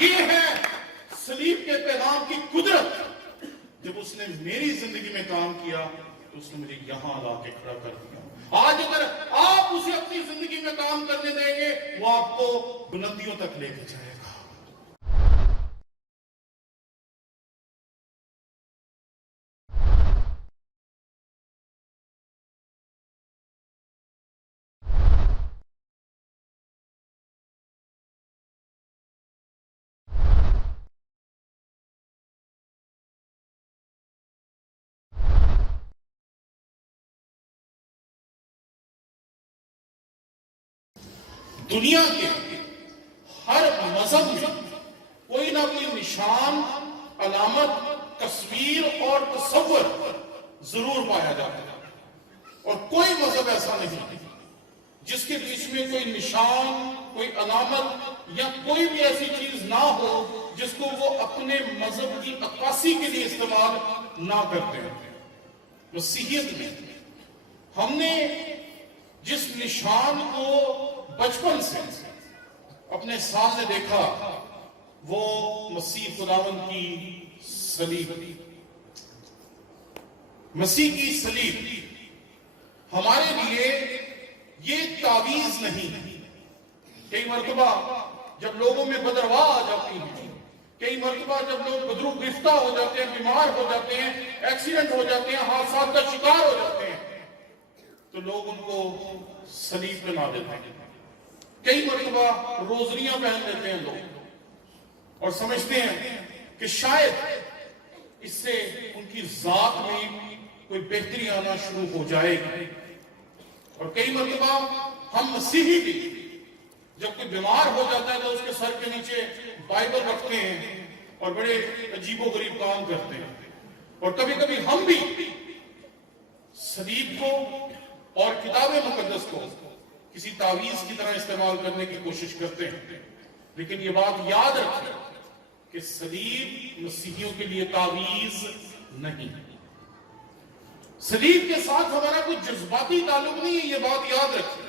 یہ ہے سلیب کے پیغام کی قدرت. جب اس نے میری زندگی میں کام کیا تو اس نے مجھے یہاں لا کے کھڑا کر دیا. آج اگر آپ اسے اپنی زندگی میں کام کرنے دیں گے وہ آپ کو بلندیوں تک لے کے جائے گا. دنیا کے ہر مذہب میں کوئی نہ کوئی نشان، علامت، تصویر اور تصور ضرور پایا جاتا ہے، اور کوئی مذہب ایسا نہیں جس کے بیچ میں کوئی نشان، کوئی علامت یا کوئی بھی ایسی چیز نہ ہو جس کو وہ اپنے مذہب کی عکاسی کے لیے استعمال نہ کرتے ہیں. مسیحیت میں ہم نے جس نشان کو بچپن سے اپنے سامنے دیکھا وہ مسیح خداوند کی صلیب. مسیح کی صلیب ہمارے لیے یہ تعویذ نہیں. کئی مرتبہ جب لوگوں میں بدرواہ آ جاتی ہیں، کئی مرتبہ جب لوگ بدرو گرفتہ ہو جاتے ہیں، بیمار ہو جاتے ہیں، ایکسیڈنٹ ہو جاتے ہیں، حادثات کا شکار ہو جاتے ہیں، تو لوگ ان کو صلیب بنا دیتے ہیں. کئی مرتبہ روزنیاں پہن لیتے ہیں لوگ اور سمجھتے ہیں کہ شاید اس سے ان کی ذات میں کوئی بہتری آنا شروع ہو جائے گی. اور کئی مرتبہ ہم مسیحی بھی جب کوئی بیمار ہو جاتا ہے تو اس کے سر کے نیچے بائبل رکھتے ہیں اور بڑے عجیب و غریب کام کرتے ہیں. اور کبھی کبھی ہم بھی صلیب کو اور کتاب مقدس کو کسی تعویذ کی طرح استعمال کرنے کی کوشش کرتے ہیں. لیکن یہ بات یاد رکھیں کہ صلیب مسیحیوں کے لیے تعویذ نہیں. صلیب کے ساتھ ہمارا کوئی جذباتی تعلق نہیں ہے. یہ بات یاد رکھیں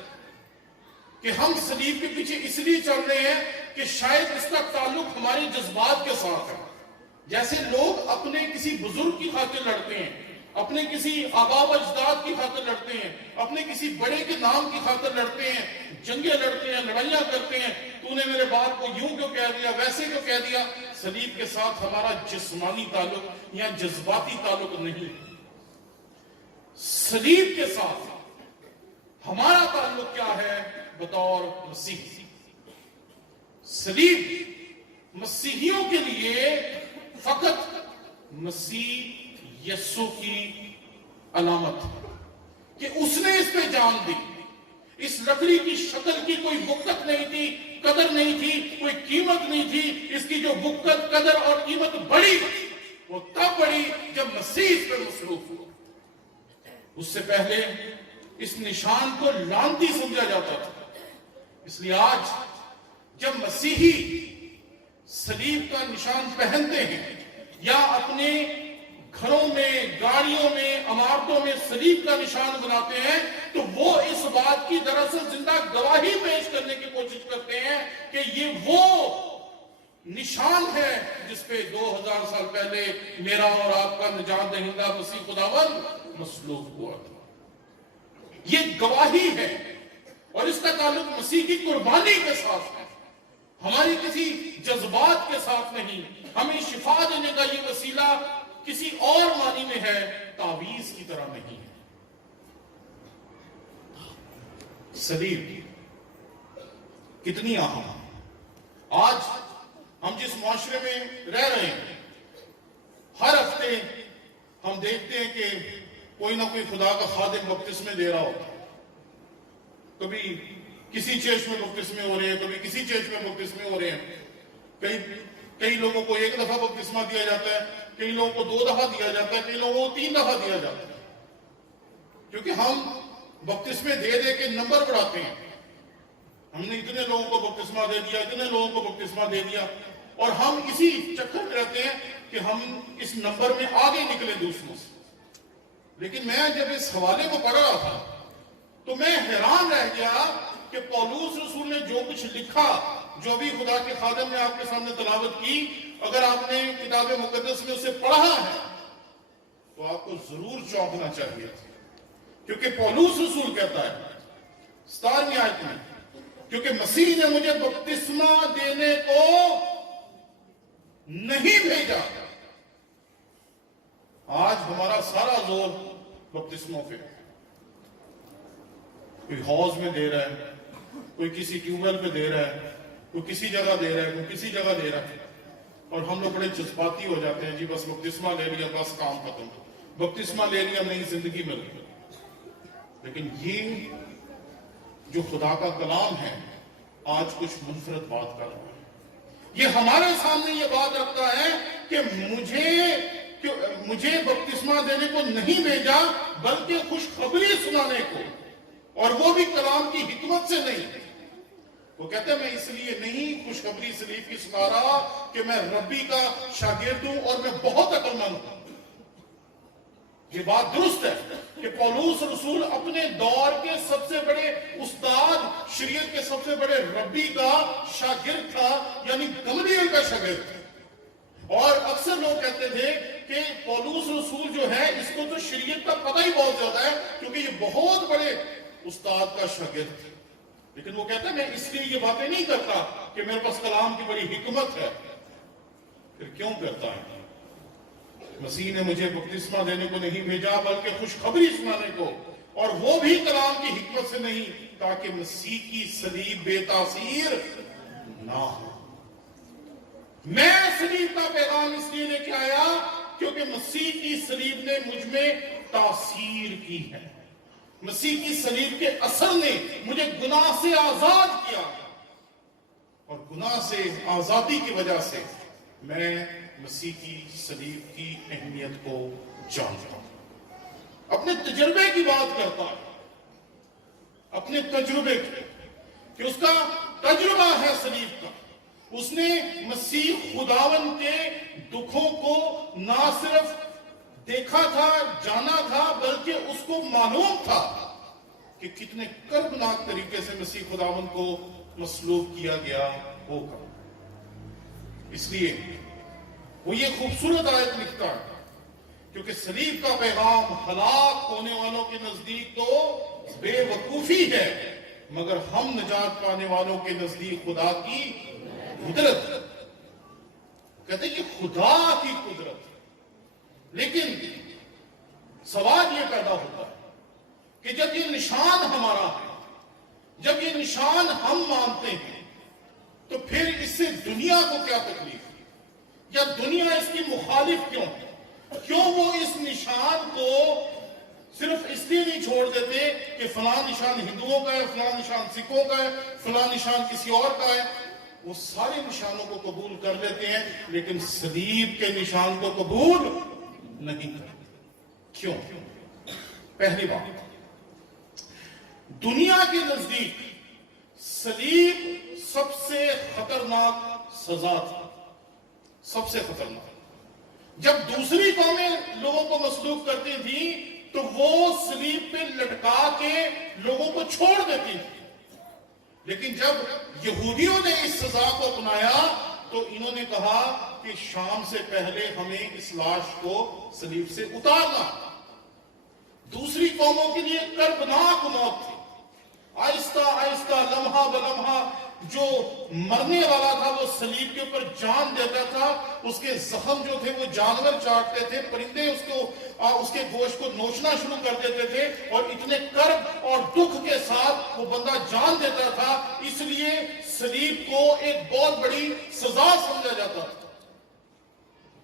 کہ ہم صلیب کے پیچھے اس لیے چل رہے ہیں کہ شاید اس کا تعلق ہمارے جذبات کے ساتھ ہے. جیسے لوگ اپنے کسی بزرگ کی خاطر لڑتے ہیں، اپنے کسی آباء و اجداد کی خاطر لڑتے ہیں، اپنے کسی بڑے کے نام کی خاطر لڑتے ہیں، جنگیں لڑتے ہیں، لڑائیاں کرتے ہیں. تو نے میرے بات کو یوں کیوں کہہ دیا، ویسے کیوں کہہ دیا. صلیب کے ساتھ ہمارا جسمانی تعلق یا جذباتی تعلق نہیں. صلیب کے ساتھ ہمارا تعلق کیا ہے بطور مسیح؟ صلیب مسیحیوں کے لیے فقط مسیح یسوع کی علامت کہ اس نے اس پہ جان دی. اس لکڑی کی شکل کی کوئی بکت نہیں تھی، قدر نہیں تھی، کوئی قیمت نہیں تھی. اس کی جو بکت، قدر اور قیمت بڑی وہ تب بڑی جب مسیح اس پہ مصروف ہوا. اس سے پہلے اس نشان کو لعنتی سمجھا جاتا تھا. اس لیے آج جب مسیحی صلیب کا نشان پہنتے ہیں یا اپنے گھروں میں، گاڑیوں میں، عمارتوں میں صلیب کا نشان بناتے ہیں تو وہ اس بات کی دراصل زندہ گواہی پیش کرنے کی کوشش کرتے ہیں کہ یہ وہ نشان ہے جس پہ 2000 سال پہلے میرا اور آپ کا نجات دہندہ مسیح خداوند مصلوب ہوا تھا. یہ گواہی ہے اور اس کا تعلق مسیح کی قربانی کے ساتھ ہے، ہماری کسی جذبات کے ساتھ نہیں. ہمیں شفا دینے کا یہ وسیلہ کسی اور معنی میں ہے، تعویذ کی طرح نہیں ہے. صلیب کتنی اہم. آج ہم جس معاشرے میں رہ رہے ہیں، ہر ہفتے ہم دیکھتے ہیں کہ کوئی نہ کوئی خدا کا خادم بپتسمے دے رہا ہوتا ہے. کبھی کسی چرچ میں بپتسمے ہو رہے ہیں، کبھی کسی چرچ میں بپتسمے ہو رہے ہیں. کئی لوگوں کو ایک دفعہ بپتسمہ دیا جاتا ہے، کئی لوگوں کو 2 دفعہ دیا جاتا ہے، کئی لوگوں کو 3 دفعہ دیا جاتا ہے. کیونکہ ہم بپتسمے دے دے کے نمبر بڑھاتے ہیں. ہم نے اتنے لوگوں کو بپتسمہ دے دیا، اتنے لوگوں کو بپتسمہ دے دیا، اور ہم اسی چکر میں رہتے ہیں کہ ہم اس نمبر میں آگے نکلے دوسروں سے. لیکن میں جب اس حوالے کو پڑھ رہا تھا تو میں حیران رہ گیا کہ پولس رسول نے جو کچھ لکھا جو بھی خدا کے خادم نے آپ کے سامنے تلاوت کی، اگر آپ نے کتاب مقدس میں اسے پڑھا ہے تو آپ کو ضرور چونکنا چاہیے، کیونکہ پولوس رسول کہتا ہے 17ویں آیت میں، کیونکہ مسیح نے مجھے بپتسمہ دینے کو نہیں بھیجا۔ آج ہمارا سارا زور بپتسموں پہ، کوئی حوض میں دے رہا ہے، کوئی کسی ٹیوب ویل پہ دے رہا ہے، کوئی کسی جگہ دے رہا ہے، کوئی کسی جگہ دے رہا ہے، اور ہم لوگ بڑے جذباتی ہو جاتے ہیں، جی بس بپتسمہ لے لیا بس کام ختم، بپتسمہ لے لیا نئی زندگی مل گئی۔ لیکن یہ جو خدا کا کلام ہے آج کچھ منفرد بات کر رہا ہے، یہ ہمارے سامنے یہ بات رکھتا ہے کہ مجھے بپتسمہ دینے کو نہیں بھیجا بلکہ خوشخبری سنانے کو، اور وہ بھی کلام کی حکمت سے نہیں۔ وہ کہتے ہیں میں اس لیے نہیں خوشخبری سلیب کی سنا رہا کہ میں ربی کا شاگرد ہوں اور میں بہت عقل مند ہوں۔ یہ بات درست ہے کہ پولوس رسول اپنے دور کے سب سے بڑے استاد، شریعت کے سب سے بڑے ربی کا شاگرد تھا، یعنی گملیل کا شاگرد تھا۔ اور اکثر لوگ کہتے تھے کہ پولوس رسول جو ہے اس کو تو شریعت کا پتہ ہی بہت زیادہ ہے کیونکہ یہ بہت بڑے استاد کا شاگرد تھا۔ لیکن وہ کہتا ہے میں اس لیے یہ باتیں نہیں کرتا کہ میرے پاس کلام کی بڑی حکمت ہے۔ پھر کیوں کرتا ہے؟ مسیح نے مجھے بپتسمہ دینے کو نہیں بھیجا بلکہ خوشخبری سنانے کو، اور وہ بھی کلام کی حکمت سے نہیں، تاکہ مسیح کی صلیب بے تاثیر نہ ہو۔ میں صلیب کا پیغام اس لیے لے کے آیا کیونکہ مسیح کی صلیب نے مجھ میں تاثیر کی ہے۔ مسیح کی صلیب کے اثر نے مجھے گناہ سے آزاد کیا، اور گناہ سے آزادی کی وجہ سے میں مسیح کی صلیب کی اہمیت کو جانتا ہوں۔ اپنے تجربے کی بات کرتا ہے، اپنے تجربے کی، کہ اس کا تجربہ ہے صلیب کا۔ اس نے مسیح خداون کے دکھوں کو نہ صرف دیکھا تھا، جانا تھا، بلکہ اس کو معلوم تھا کہ کتنے کربناک طریقے سے مسیح خداون کو مصلوب کیا گیا ہوگا۔ اس لیے وہ یہ خوبصورت آیت لکھتا ہے، کیونکہ صلیب کا پیغام ہلاک ہونے والوں کے نزدیک تو بے وقوفی ہے، مگر ہم نجات پانے والوں کے نزدیک خدا کی قدرت۔ کہتے ہیں کہ خدا کی قدرت۔ لیکن سوال یہ پیدا ہوتا ہے کہ جب یہ نشان ہمارا ہے، جب یہ نشان ہم مانتے ہیں، تو پھر اس سے دنیا کو کیا تکلیف ہے؟ یا دنیا اس کی مخالف کیوں ہے؟ کیوں وہ اس نشان کو صرف اس لیے نہیں چھوڑ دیتے کہ فلاں نشان ہندوؤں کا ہے، فلاں نشان سکھوں کا ہے، فلاں نشان کسی اور کا ہے؟ وہ سارے نشانوں کو قبول کر لیتے ہیں لیکن صلیب کے نشان کو قبول نہیں کرتے۔ کیوں؟ پہلی بات، دنیا کے نزدیک صلیب سب سے خطرناک سزا تھا، سب سے خطرناک۔ جب دوسری قومیں لوگوں کو مصلوب کرتی تھیں تو وہ صلیب پہ لٹکا کے لوگوں کو چھوڑ دیتی تھی، لیکن جب یہودیوں نے اس سزا کو اپنایا تو انہوں نے کہا کہ شام سے پہلے ہمیں اس لاش کو صلیب سے اتارنا۔ دوسری قوموں کے لیے کربناک موت تھی، آہستہ آہستہ لمحہ بلمحہ جو مرنے والا تھا وہ صلیب کے اوپر جان دیتا تھا، اس کے زخم جو تھے وہ جانور چاٹتے تھے، پرندے اس کے گوشت کو نوچنا شروع کر دیتے تھے، اور اتنے کرب اور دکھ کے ساتھ وہ بندہ جان دیتا تھا۔ اس لیے صلیب کو ایک بہت بڑی سزا سمجھا جاتا تھا۔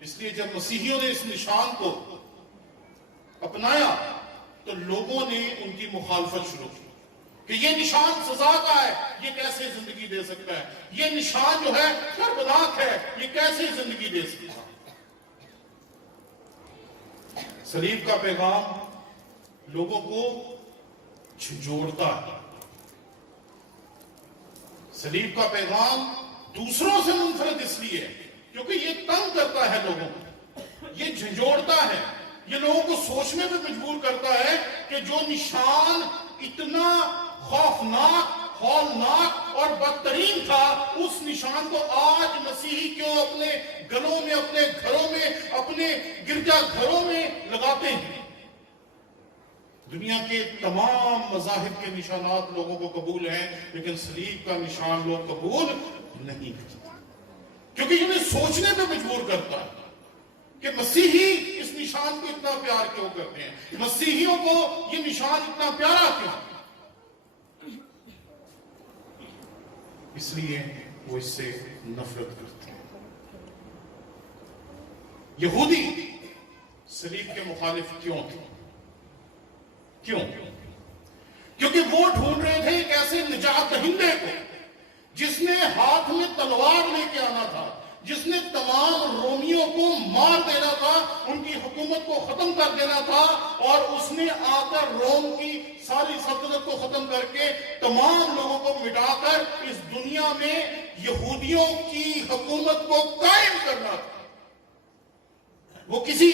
اس لیے جب مسیحیوں نے اس نشان کو اپنایا تو لوگوں نے ان کی مخالفت شروع کی کہ یہ نشان سزا کا ہے، یہ کیسے زندگی دے سکتا ہے؟ یہ نشان جو ہے کربناک ہے، یہ کیسے زندگی دے سکتا ہے؟ صلیب کا پیغام لوگوں کو جھنجھوڑتا ہے۔ صلیب کا پیغام دوسروں سے منفرد اس لیے کیونکہ یہ تنگ کرتا ہے لوگوں کو، یہ جھنجھوڑتا ہے، یہ لوگوں کو سوچنے پہ مجبور کرتا ہے کہ جو نشان اتنا خوفناک हौलनाक और बदतरीन था, उस निशान को आज मसीही क्यों अपने गलों में, अपने घरों में, अपने गिरजा घरों में लगाते हैं? दुनिया के तमाम मज़ाहिब के निशानात लोगों को कबूल हैं, लेकिन सलीब का निशान लोग कबूल नहीं करते, क्योंकि इन्हें सोचने पे मजबूर करता है कि मसीही इस निशान को इतना प्यार क्यों करते हैं, मसीहियों को ये निशान इतना प्यारा क्यों? इसलिए वो इससे नफरत करते हैं। यहूदी सलीब के मुखालिफ क्यों थे? क्यों? क्योंकि वो ढूंढ रहे थे एक ऐसे निजात दहिंदे को जिसने हाथ में तलवार लेके आना था, जिसने तमाम रोमियों को मार देना था, उनकी हुकूमत को खत्म कर देना था, और उसने आकर रोम की सारी सल्तनत को खत्म करके तमाम लोगों को मिटाकर इस दुनिया में यहूदियों की हुकूमत को कायम करना था। वो किसी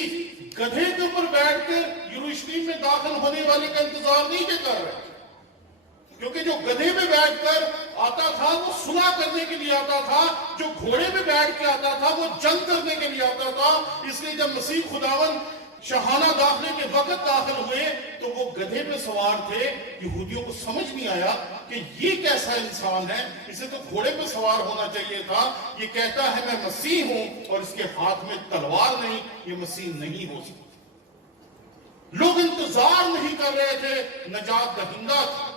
गधे के ऊपर बैठकर यरूशलेम में दाखिल होने वाले का इंतजार नहीं कर रहे, क्योंकि जो गधे में बैठकर आता था वो सुलह करने के लिए आता था, जो घोड़े में बैठ के आता था वो जंग करने के लिए आता था। इसलिए जब मसीह खुदावन शहाना दाखिले के वक्त दाखिल हुए तो वो गधे पे सवार थे। यहूदियों को समझ नहीं आया कि ये कैसा इंसान है, इसे तो घोड़े पे सवार होना चाहिए था। ये कहता है मैं मसीह हूं और इसके हाथ में तलवार नहीं, ये मसीह नहीं हो सकता। लोग इंतजार नहीं कर रहे थे, निजात दहिंदा था,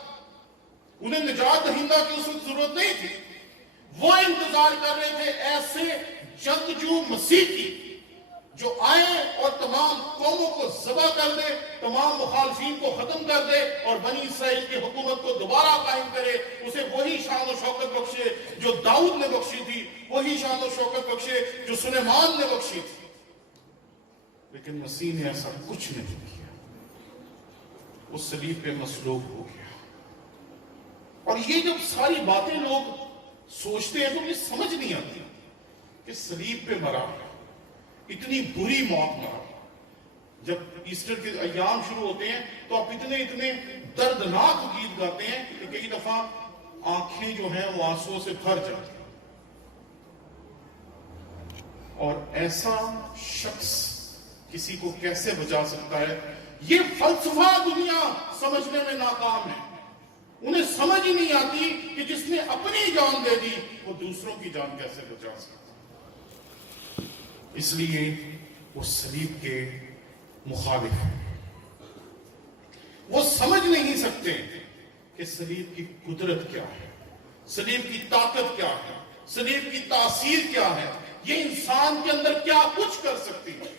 उन्हें निजात दहिंदा की उस वक्त जरूरत नहीं थी। वो इंतजार कर रहे थे ऐसे जंगजू मसीह की जो आए और तमाम कौमों को ज़बह कर दे, तमाम मुखालफीन को खत्म कर दे और बनी इसराइल की हुकूमत को दोबारा कायम करे। उसे वही शान और शौकत बख्शे जो दाऊद ने बख्शी थी, वही शान और शौकत बख्शे जो सुलेमान ने बख्शी थी। लेकिन मसीह ने ऐसा कुछ नहीं किया, उस सलीब पे मसलूब हो गया। और ये जब सारी बातें लोग सोचते हैं तो उन्हें समझ नहीं आती कि सलीब पे मरा, इतनी बुरी मौत मरा। जब ईस्टर के अय्याम शुरू होते हैं तो आप इतने इतने दर्दनाक गीत गाते हैं कि कई दफा आंखें जो हैं वो आंसुओं से भर जाती हैं। और ऐसा शख्स किसी को कैसे बचा सकता है? ये फलसफा दुनिया समझने में नाकाम है। उन्हें समझ ही नहीं आती कि जिसने अपनी जान दे दी वो दूसरों की जान कैसे बचा सकता। इसलिए वो सलीब के मुखालिफ हैं। वो समझ नहीं सकते कि सलीब की कुदरत क्या है, सलीब की ताकत क्या है, सलीब की तासीर क्या है, ये इंसान के अंदर क्या कुछ कर सकती है।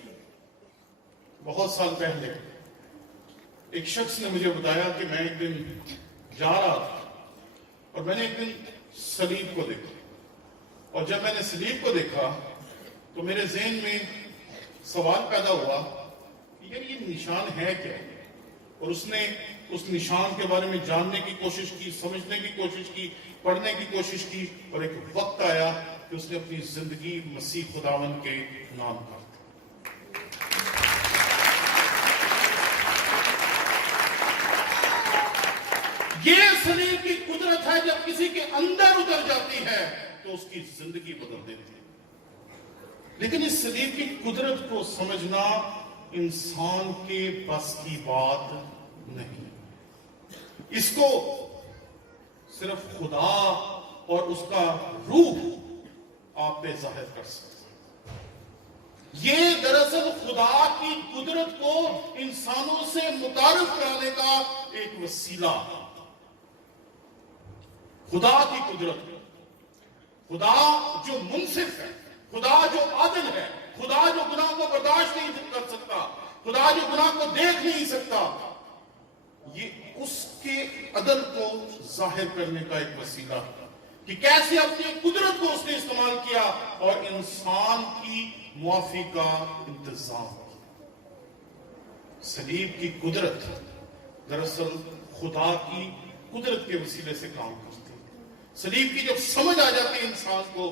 बहुत साल पहले एक शख्स ने मुझे बताया कि मैं एक दिन जा रहा था और मैंने एक दिन सलीब को देखा, और जब मैंने सलीब को देखा तो मेरे ज़हन में सवाल पैदा हुआ कि यार ये निशान है क्या? और उसने उस निशान के बारे में जानने की कोशिश की, समझने की कोशिश की, पढ़ने की कोशिश की, और एक वक्त आया कि उसने अपनी जिंदगी मसीह खुदावन के नाम कर दी। ये सलीब की कुदरत है, जब किसी के अंदर उतर जाती है तो उसकी जिंदगी बदल देती है। लेकिन इस सलीब की कुदरत को समझना इंसान के बस की बात नहीं। इसको सिर्फ खुदा और उसका रूह आप पे जाहिर कर सकते हैं। ये दरअसल खुदा की कुदरत को इंसानों से मुतारिफ कराने का एक वसीला है। खुदा की कुदरत, खुदा जो मुनसिफ है, खुदा जो आदिल है, खुदा जो गुनाह को बर्दाश्त नहीं कर सकता, खुदा जो गुनाह को देख नहीं सकता, ये उसके अदल को जाहिर करने का एक वसीला है कि कैसे अपनी कुदरत को उसने इस्तेमाल किया और इंसान की मुआफी का इंतजाम किया। सलीब की कुदरत दरअसल खुदा की कुदरत के वसीले से काम करती है। सलीब की जब समझ आ जाती है इंसान को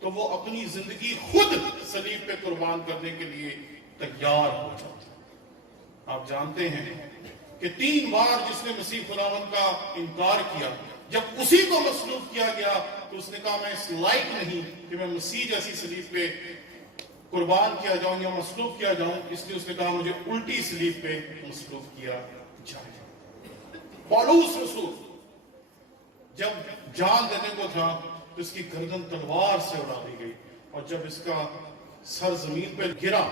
तो वो अपनी जिंदगी खुद सलीब पे कुर्बान करने के लिए तैयार हो जाता है। आप जानते हैं कि 3 बार जिसने मसीह खुदावन का इनकार किया जब उसी को मसलूब किया गया तो उसने कहा मैं इस लायक नहीं कि मैं मसीह जैसी सलीब पे कुर्बान किया जाऊं या मसलूब किया जाऊं, इसलिए उसने कहा मुझे उल्टी सलीब पे मसलूब किया जाए। पौलुस रसूल जब जान देने को था तो इसकी गर्दन तलवार से उड़ा दी गई, और जब इसका सर जमीन पे गिरा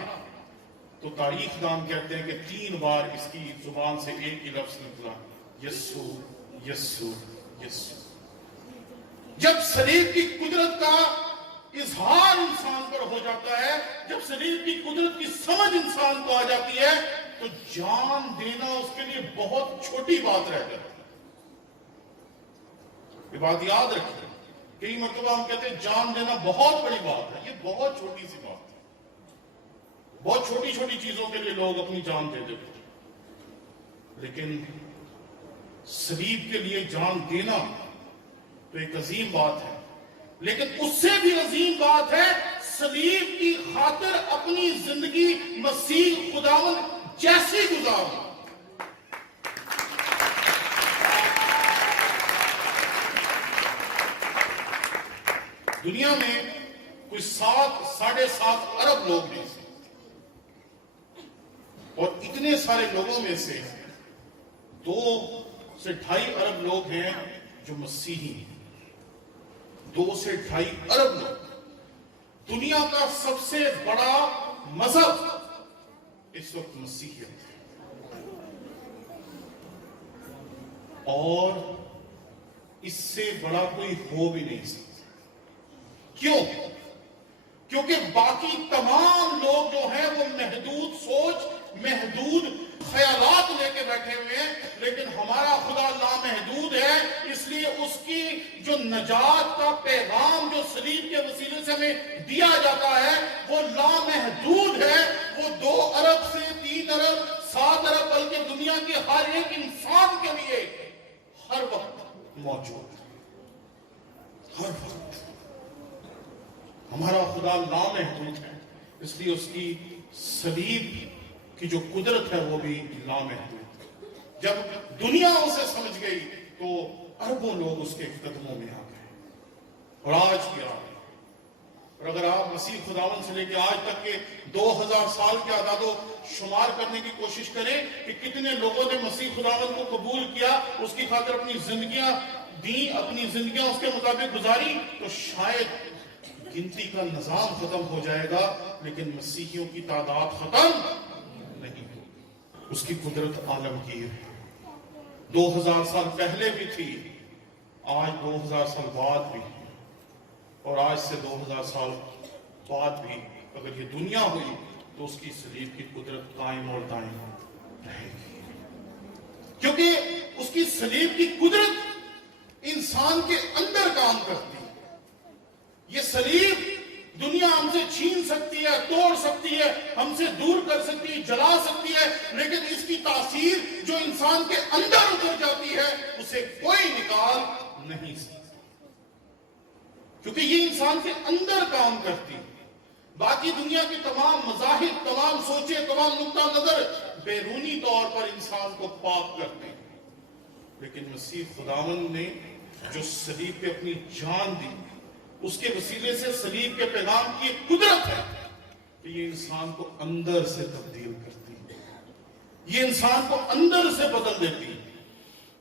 तो तारीखदान कहते हैं कि 3 बार इसकी जुबान से एक ही लफ्ज निकला, यस्सु यस्सु यस्सु। जब सलीब की कुदरत का इजहार इंसान पर हो जाता है, जब सलीब की कुदरत की समझ इंसान को आ जाती है, तो जान देना उसके लिए बहुत छोटी बात रह जाती है। ये बात याद रखिए, कई मरतबा हम कहते हैं जान देना बहुत बड़ी बात है, ये बहुत छोटी सी बात है। बहुत छोटी छोटी चीजों के लिए लोग अपनी जान दे देते हैं, लेकिन सलीब के लिए जान देना तो एक अजीम बात है। लेकिन उससे भी अजीम बात है सलीब की खातिर अपनी जिंदगी मसीह खुदावन जैसी गुजारना। दुनिया में कोई 7-7.5 अरब लोग हैं, और इतने सारे लोगों में से 2 से 2.5 अरब लोग हैं जो मसीही हैं। 2 से 2.5 अरब लोग। दुनिया का सबसे बड़ा मजहब इस वक्त मसीहियत है, और इससे बड़ा कोई हो भी नहीं सकता। क्यों? क्योंकि बाकी तमाम लोग जो हैं वो महदूद सोच, महदूद ख्यालात लेके बैठे हुए हैं, लेकिन हमारा खुदा लामहदूद है। इसलिए उसकी जो नजात का पैगाम जो सलीब के वसीले से हमें दिया जाता है वो लामहदूद है। वो 2 अरब से 3 अरब 7 अरब बल्कि दुनिया के हर एक इंसान के लिए हर वक्त मौजूद, हर वक्त। हमारा खुदा लामहदूद है, इसलिए उसकी सलीब की जो कुदरत है वो भी लामहदूद। जब दुनिया उसे समझ गई तो अरबों लोग उसके कदमों में आ गए, और आज भी आ गए। और अगर आप मसीह खुदावन से लेकर आज तक के 2000 साल के आदादो शुमार करने की कोशिश करें कि कितने लोगों ने मसीह खुदावन को कबूल किया, उसकी खातिर अपनी जिंदगियां दी, अपनी जिंदगियां उसके मुताबिक गुजारी, तो शायद गिनती का निजाम खत्म हो जाएगा, लेकिन मसीहियों की तादाद खत्म नहीं होगी। उसकी कुदरत आलमगीर है। 2000 साल पहले भी थी, आज 2000 साल बाद भी, और आज से 2000 साल बाद भी अगर ये दुनिया हुई तो उसकी सलीब की कुदरत कायम और दायम रहेगी, क्योंकि उसकी सलीब की कुदरत इंसान के अंदर काम करती है। ये सलीब दुनिया हमसे छीन सकती है, तोड़ सकती है, हमसे दूर कर सकती है, जला सकती है, लेकिन इसकी तासीर जो इंसान के अंदर उतर जाती है उसे कोई निकाल नहीं सकता, क्योंकि ये इंसान के अंदर काम करती है। बाकी दुनिया के तमाम मज़ाहिब, तमाम सोचे, तमाम नुक्ता नजर बैरूनी तौर पर इंसान को पाक करते हैं, लेकिन मसीह खुदावंद ने जो सलीब पे अपनी जान दी, उसके वसीले से सलीब के पैगाम की एक कुदरत है कि ये इंसान को अंदर से तब्दील करती है, ये इंसान को अंदर से बदल देती है,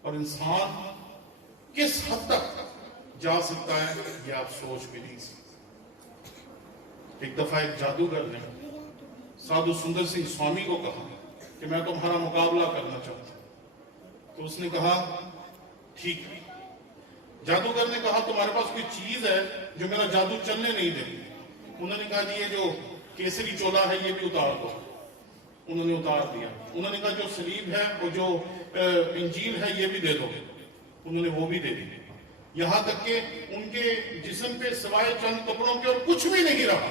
और इंसान किस हद तक जा सकता है ये आप सोच भी नहीं सकते। एक दफा एक जादूगर ने साधु सुंदर सिंह स्वामी को कहा कि मैं तुम्हारा मुकाबला करना चाहता हूं, तो उसने कहा ठीक है। जादूगर ने कहा तुम्हारे पास कोई चीज है जो मेरा जादू चलने नहीं देती। उन्होंने कहा जी ये जो केसरी चोला है ये भी उतार दो। उन्होंने उतार दिया। उन्होंने कहा जो सलीब है वो जो इंजील है ये भी दे दो। उन्होंने वो भी दे दी। यहां तक कि उनके जिस्म पे सिवाय चंद कपड़ों के और कुछ भी नहीं रहा।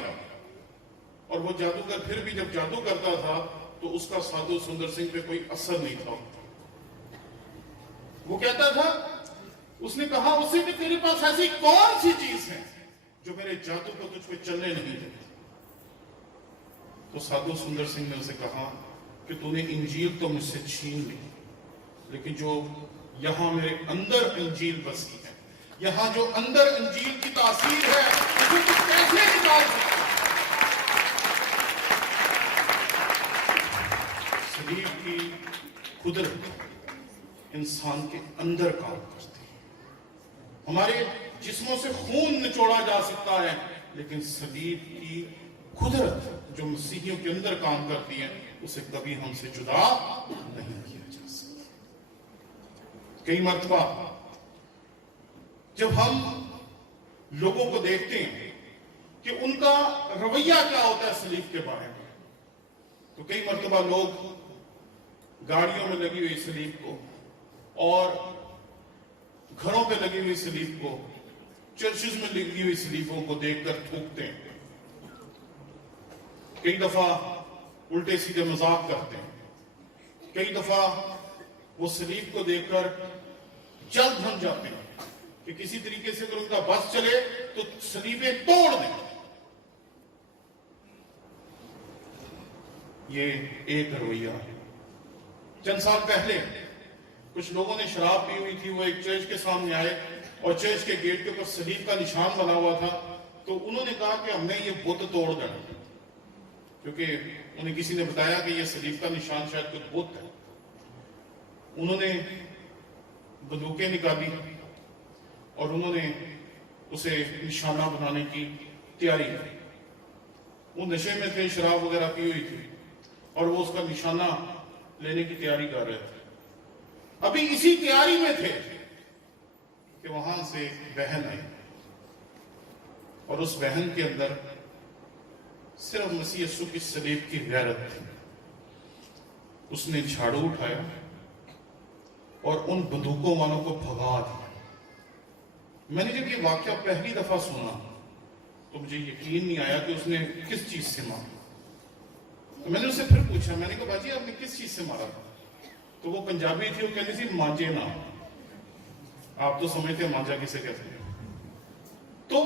और वो जादूगर फिर भी जब जादू करता था तो उसका साधु सुंदर सिंह पे कोई असर नहीं था। वो कहता था, उसने कहा उससे कि तेरे पास ऐसी कौन सी चीज है जो मेरे जादू को तुझ पे चलने नहीं देती। तो साधु सुंदर सिंह ने उसे कहा कि तूने इंजील तो मुझसे छीन ली, लेकिन जो یہاں میرے اندر انجیل بسی ہے. یہاں جو اندر انجیل کی تاثیر ہے اسے تو کیسے نکال سکتے؟ صلیب کی قدرت انسان کے اندر کام کرتی ہے. ہمارے جسموں سے خون نچوڑا جا سکتا ہے، لیکن صلیب کی قدرت جو مسیحیوں کے اندر کام کرتی ہے اسے کبھی ہم سے جدا نہیں کیا جا سکتا. کئی مرتبہ جب ہم لوگوں کو دیکھتے ہیں کہ ان کا رویہ کیا ہوتا ہے صلیب کے بارے میں، تو کئی مرتبہ لوگ گاڑیوں میں لگی ہوئی صلیب کو اور گھروں پہ لگی ہوئی صلیب کو، چرچز میں لگی ہوئی صلیبوں کو دیکھ کر تھوکتے ہیں. کئی دفعہ الٹے سیدھے مذاق کرتے ہیں. کئی دفعہ وہ صلیب کو دیکھ کر جلد بن جاتے ہیں کہ کسی طریقے سے اگر ان کا بس چلے تو صلیبیں توڑ دیں. یہ ایک رویہ ہے. چند سال پہلے کچھ لوگوں نے شراب پی ہوئی تھی، وہ ایک چرچ کے سامنے آئے اور چرچ کے گیٹ کے اوپر صلیب کا نشان بنا ہوا تھا. تو انہوں نے کہا کہ ہم نے یہ بت توڑ دینا، کیونکہ انہیں کسی نے بتایا کہ یہ صلیب کا نشان شاید کچھ بت ہے. انہوں نے بندوقیں نکالی اور انہوں نے اسے نشانہ بنانے کی تیاری کی. وہ نشے میں تھے، شراب وغیرہ پی ہوئی تھی اور وہ اس کا نشانہ لینے کی تیاری کر رہے تھے. ابھی اسی تیاری میں تھے کہ وہاں سے بہن آئی اور اس بہن کے اندر صرف مسیح یسوع کی صلیب کی غیرت تھی. اس نے جھاڑو اٹھایا اور ان بندوقوں والوں کو بھگا دیا. میں نے جب یہ واقعہ پہلی دفعہ سنا تو مجھے یقین نہیں آیا کہ اس نے کس چیز سے مارا. تو میں نے اسے پھر پوچھا، میں نے کہا باجی آپ نے کس چیز سے مارا؟ تو وہ پنجابی تھی، وہ کہتی تھی مانجے نہ. آپ تو سمجھتے ہیں مانجا کسے کہتے ہیں. تو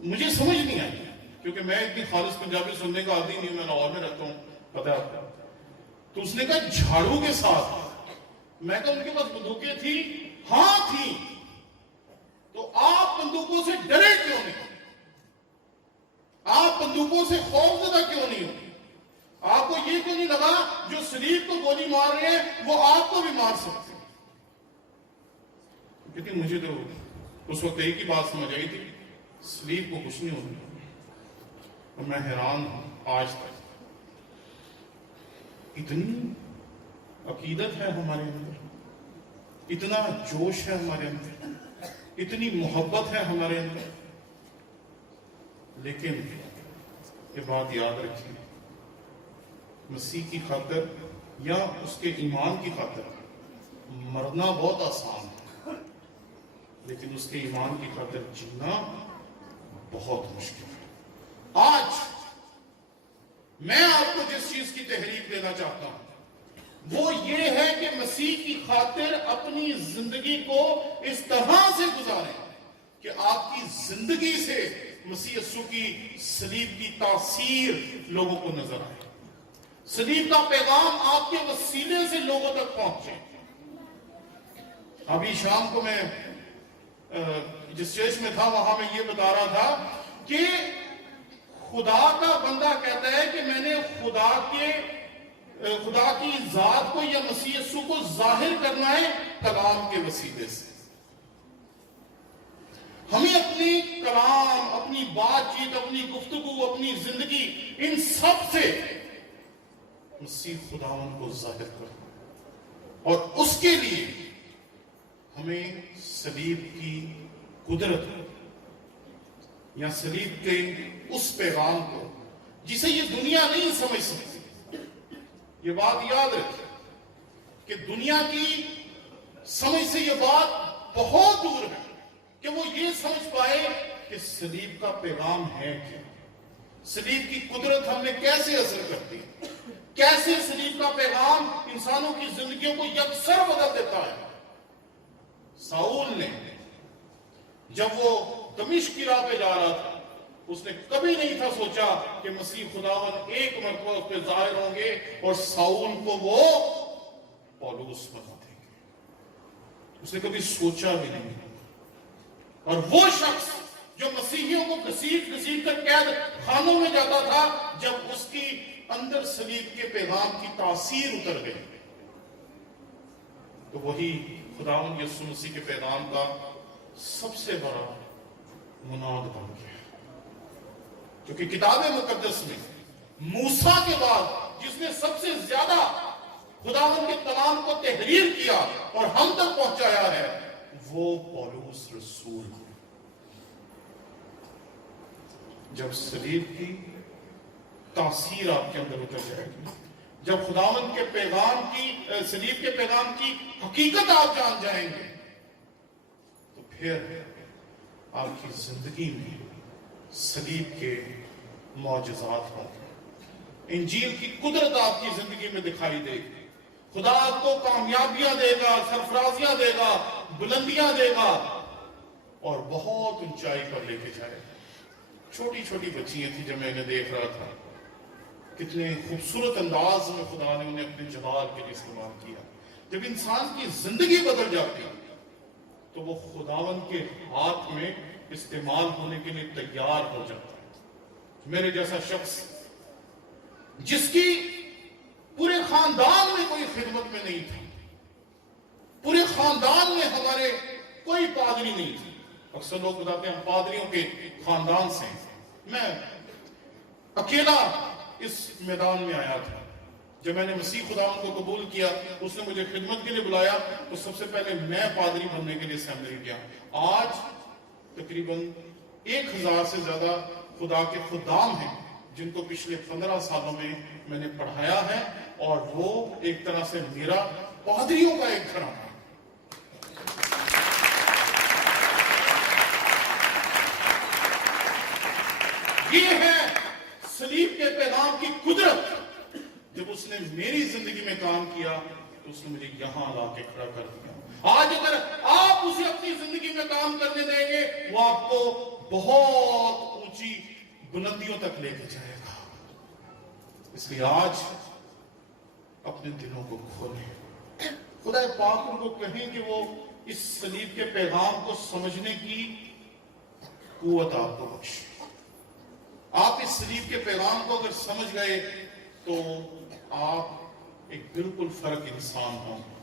مجھے سمجھ نہیں آئی کیونکہ میں اتنی خالص پنجابی سننے کا عادی نہیں ہوں، میں لاہور میں رہتا ہوں، پتہ ہے آپ کو. تو اس نے کہا جھاڑو کے ساتھ. میں کہا ان کے پاس بندوقیں تھی؟ ہاں تھی. تو آپ بندوقوں سے ڈرے کیوں نہیں؟ آپ بندوقوں سے خوف زدہ کیوں نہیں ہو؟ آپ کو یہ کیوں نہیں لگا جو صلیب کو گولی مار رہے ہیں وہ آپ کو بھی مار سکتے ہیں؟ کہتی مجھے تو اس وقت ایک ہی بات سمجھ آئی تھی، صلیب کو کچھ نہیں ہوتا. اور میں حیران ہوں آج تک. اتنی عقیدت ہے ہمارے اندر، اتنا جوش ہے ہمارے اندر، اتنی محبت ہے ہمارے اندر. لیکن یہ بات یاد رکھیے، مسیح کی خاطر یا اس کے ایمان کی خاطر مرنا بہت آسان ہے، لیکن اس کے ایمان کی خاطر جینا بہت مشکل ہے. آج میں آپ کو جس چیز کی تحریک دینا چاہتا ہوں وہ یہ ہے کہ مسیح کی خاطر اپنی زندگی کو اس طرح سے گزاریں کہ آپ کی زندگی سے مسیح یسوع کی صلیب کی تاثیر لوگوں کو نظر آئے. صلیب کا پیغام آپ کے وسیلے سے لوگوں تک پہنچے. ابھی شام کو میں جس چرچ میں تھا وہاں میں یہ بتا رہا تھا کہ خدا کا بندہ کہتا ہے کہ میں نے خدا کی ذات کو یا مسیح یسوع کو ظاہر کرنا ہے کلام کے وسیلے سے. ہمیں اپنی کلام، اپنی بات چیت، اپنی گفتگو، اپنی زندگی، ان سب سے مسیح خداوند کو ظاہر کرنا، اور اس کے لیے ہمیں صلیب کی قدرت یا صلیب کے اس پیغام کو جسے یہ دنیا نہیں سمجھ سکتی. یہ بات یاد رکھیں کہ دنیا کی سمجھ سے یہ بات بہت دور ہے کہ وہ یہ سمجھ پائے کہ صلیب کا پیغام ہے کیا، صلیب کی قدرت ہم نے کیسے اثر کرتی ہے، کیسے صلیب کا پیغام انسانوں کی زندگیوں کو یکسر بدل دیتا ہے. ساؤل نے جب وہ دمشق کی راہ پہ جا رہا تھا اس نے کبھی نہیں تھا سوچا کہ مسیح خداوند ایک مرتبہ اس پہ ظاہر ہوں گے اور ساؤل کو وہ پولوس بنا دیں گے. उसने कभी सोचा भी नहीं। और वो शख्स जो मसीहियों को घसीट घसीट कर कैद खानों में जाता था, जब उसकी अंदर सलीब के पैगाम की तासीर उतर गई, तो वही खुदावंद यीशु मसीह के पैगाम का सबसे बड़ा मुनाद बन गया। क्योंकि किताब मुकद्दस में मूसा के बाद जिसने सबसे ज्यादा खुदावंद के कलाम को तहरीर किया और हम तक पहुंचाया है, वो पौलुस रसूल है। जब सलीब की तासीर आपके अंदर उतर जाएगी, जब खुदावंद के पैगाम की सलीब के पैगाम की हकीकत आप जान जाएंगे, तो फिर आपकी जिंदगी में सलीब के मौजज़ात होंगे। इंजील की कुदरत आपकी जिंदगी में दिखाई देगी। खुदा आपको कामयाबियां देगा, सरफराजियां देगा, बुलंदियां देगा और बहुत ऊंचाई पर लेके जाएगा। छोटी छोटी बच्चियां थी, जब मैं इन्हें देख रहा था, कितने खूबसूरत अंदाज में खुदा ने उन्हें अपने जलाल के लिए इस्तेमाल किया। जब इंसान की जिंदगी बदल जाती है, तो वो खुदावन के हाथ में इस्तेमाल होने के लिए तैयार हो जाता है। मेरे जैसा शख्स जिसकी पूरे खानदान में कोई खिदमत में नहीं था, पूरे खानदान में हमारे कोई पादरी नहीं था। अक्सर लोग बताते हैं हम पादरियों के खानदान से। मैं अकेला इस मैदान में आया था। जब मैंने मसीह खुदावन को कबूल किया, उसने मुझे खिदमत के लिए बुलाया, तो सबसे पहले मैं पादरी बनने के लिए सेमिनरी गया। आज तकरीबन 1000 से ज्यादा खुदा के खुदाम हैं जिनको पिछले 15 सालों में मैंने पढ़ाया है, और वो एक तरह से मेरा पादरियों का एक घराना है। ये है सलीब के पैगाम की कुदरत। जब उसने मेरी जिंदगी में काम किया, तो उसने मुझे यहां लाके खड़ा कर दिया। आज अगर आप उसे अपनी जिंदगी में काम करने देंगे, वो आपको बहुत ऊंची बुलंदियों तक लेके जाएगा। इसलिए आज अपने दिलों को खोलें, खुदा पाक उनको कहें कि वो इस सलीब के पैगाम को समझने की कुव्वत आपको बख्शे। आप इस सलीब के पैगाम को अगर समझ गए, तो आप एक बिल्कुल फर्क इंसान होंगे।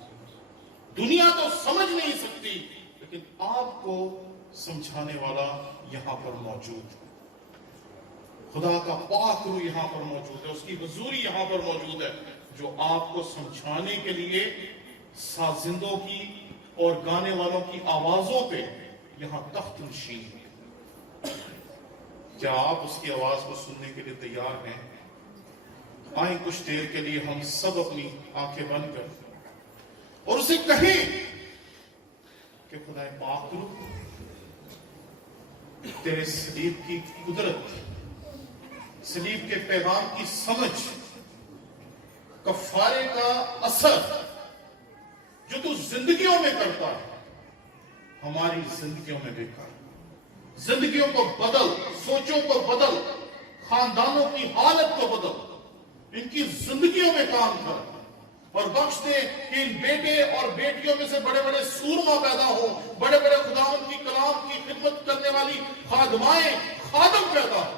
दुनिया तो समझ नहीं सकती, लेकिन आपको समझाने वाला यहां पर मौजूद है। खुदा का पाक रूह यहां पर मौजूद है, उसकी हुजूरी यहां पर मौजूद है, जो आपको समझाने के लिए साजिंदों की और गाने वालों की आवाजों पे यहां तख्त नशीन है। क्या आप उसकी आवाज को सुनने के लिए तैयार हैं? आए कुछ देर के लिए हम सब अपनी आंखें बंद कर और उसे कहें कि खुदा पाक रूह, तेरे सलीब की कुदरत, सलीब के पैगाम की समझ, कफारे का असर जो तू जिंदगियों में करता है, हमारी जिंदगियों में भी कर। जिंदगियों को बदल, सोचों को बदल, खानदानों की हालत को बदल, इनकी जिंदगियों में काम कर और बख्श दे कि इन बेटे और बेटियों में से बड़े बड़े सूरमा पैदा हो, बड़े बड़े खुदावंद की कलाम की खिदमत करने वाली खादमाएं, खादम पैदा हो।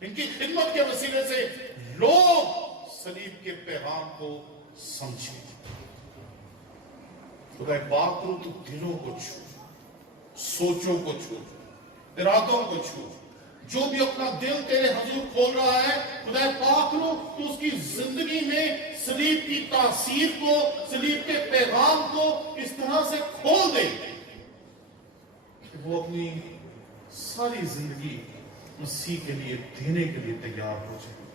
इनकी खिदमत के वसीले से लोग सलीब के पैगाम को समझे। खुदा पाक रूह तू दिलों को छू, सोचों को छू, इरादों को छू। जो भी अपना दिल तेरे हजूर खोल रहा है, खुदा पाक रूह तू उसकी जिंदगी में सलीब की तासीर को, सलीब के पैगाम को इस तरह से खोल दे कि वो अपनी सारी जिंदगी मसीह के लिए देने के लिए तैयार हो जाए।